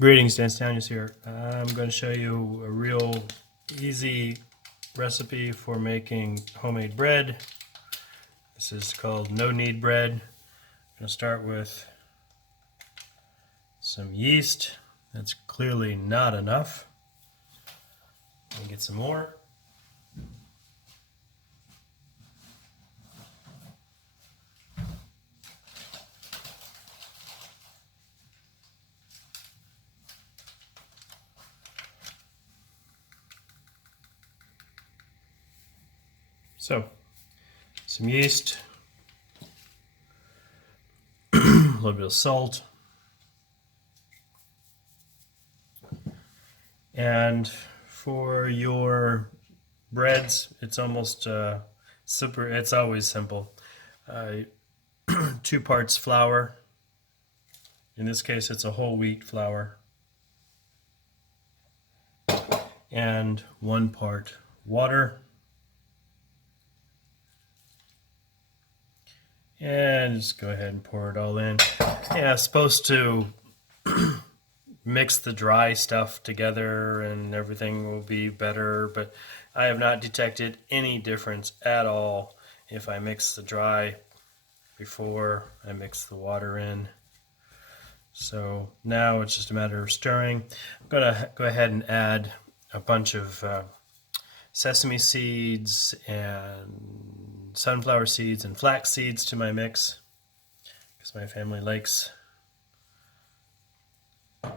Greetings, Dan Stanius here. I'm going to show you a real easy recipe for making homemade bread. This is called no knead bread. I'm going to start with some yeast. That's clearly not enough. Let me get some more. So, some yeast, a little bit of salt, and for your breads, it's almost super. It's always simple. 2 parts flour. In this case, it's a whole wheat flour, and 1 part water. And just go ahead and pour it all in. Yeah, it's supposed to mix the dry stuff together and everything will be better, but I have not detected any difference at all if I mix the dry before I mix the water in. So now it's just a matter of stirring. I'm going to go ahead and add a bunch of sesame seeds and sunflower seeds and flax seeds to my mix because my family likes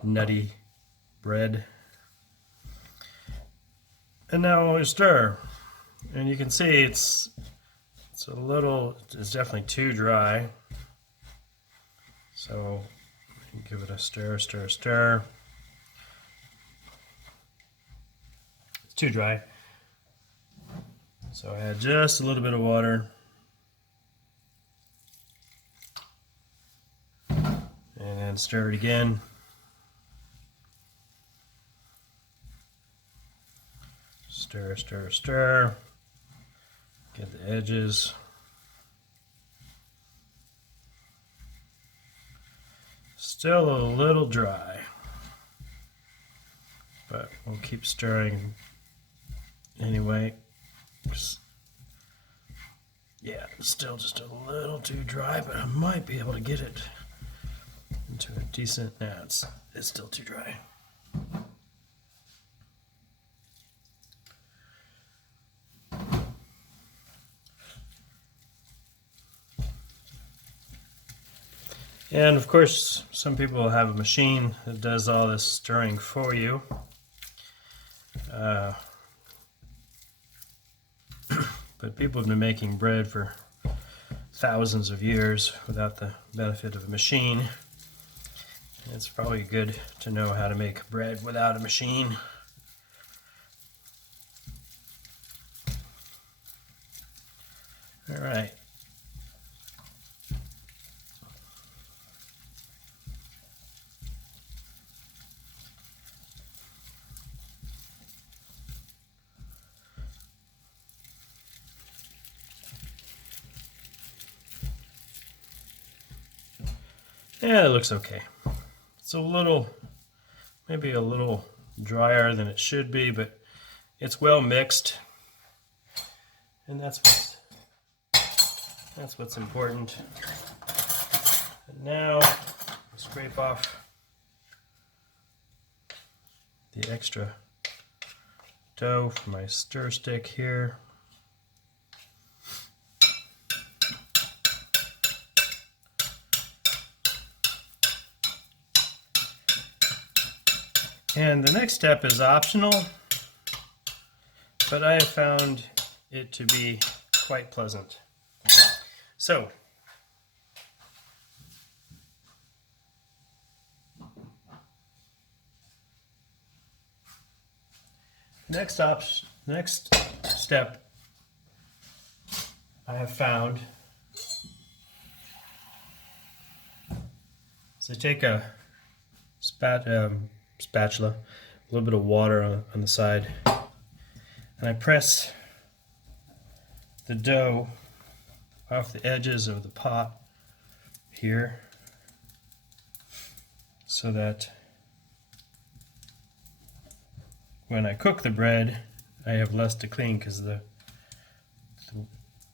nutty bread. And now I stir, and you can see it's definitely too dry, so give it a stir. It's too dry, so I add just a little bit of water, and then stir it again. Stir. Get the edges. Still a little dry, but we'll keep stirring anyway. Yeah, still just a little too dry, but I might be able to get it into a decent. Nah, it's still too dry. And of course, some people have a machine that does all this stirring for you. But people have been making bread for thousands of years without the benefit of a machine. It's probably good to know how to make bread without a machine. All right. Yeah, it looks okay. It's maybe a little drier than it should be, but it's well mixed, and that's what's important. And now I'll scrape off the extra dough from my stir stick here. And the next step is optional, but I have found it to be quite pleasant. So, next step I have found is I take a spatula, a little bit of water on the side, and I press the dough off the edges of the pot here so that when I cook the bread, I have less to clean because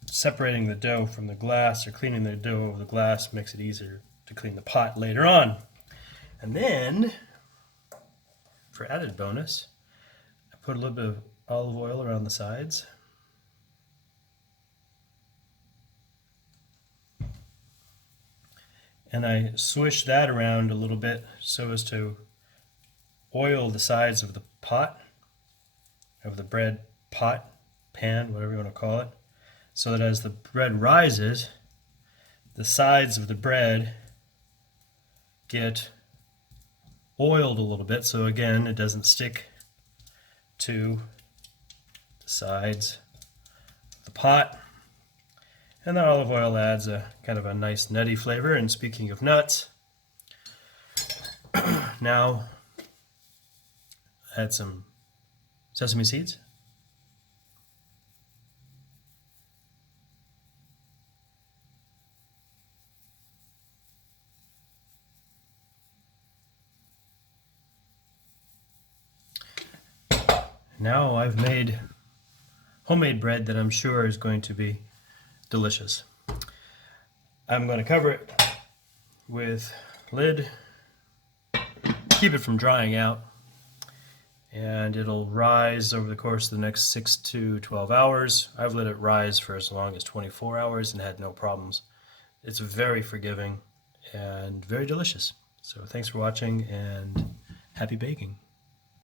separating the dough from the glass or cleaning the dough over the glass makes it easier to clean the pot later on. And then, for added bonus, I put a little bit of olive oil around the sides. And I swish that around a little bit so as to oil the sides of the pot, of the bread pot, pan, whatever you want to call it, so that as the bread rises, the sides of the bread get oiled a little bit, so again it doesn't stick to the sides of the pot. And the olive oil adds a kind of a nice nutty flavor. And speaking of nuts, now add some sesame seeds. Now I've made homemade bread that I'm sure is going to be delicious. I'm going to cover it with lid, keep it from drying out, and it'll rise over the course of the next 6 to 12 hours. I've let it rise for as long as 24 hours and had no problems. It's very forgiving and very delicious. So thanks for watching and happy baking.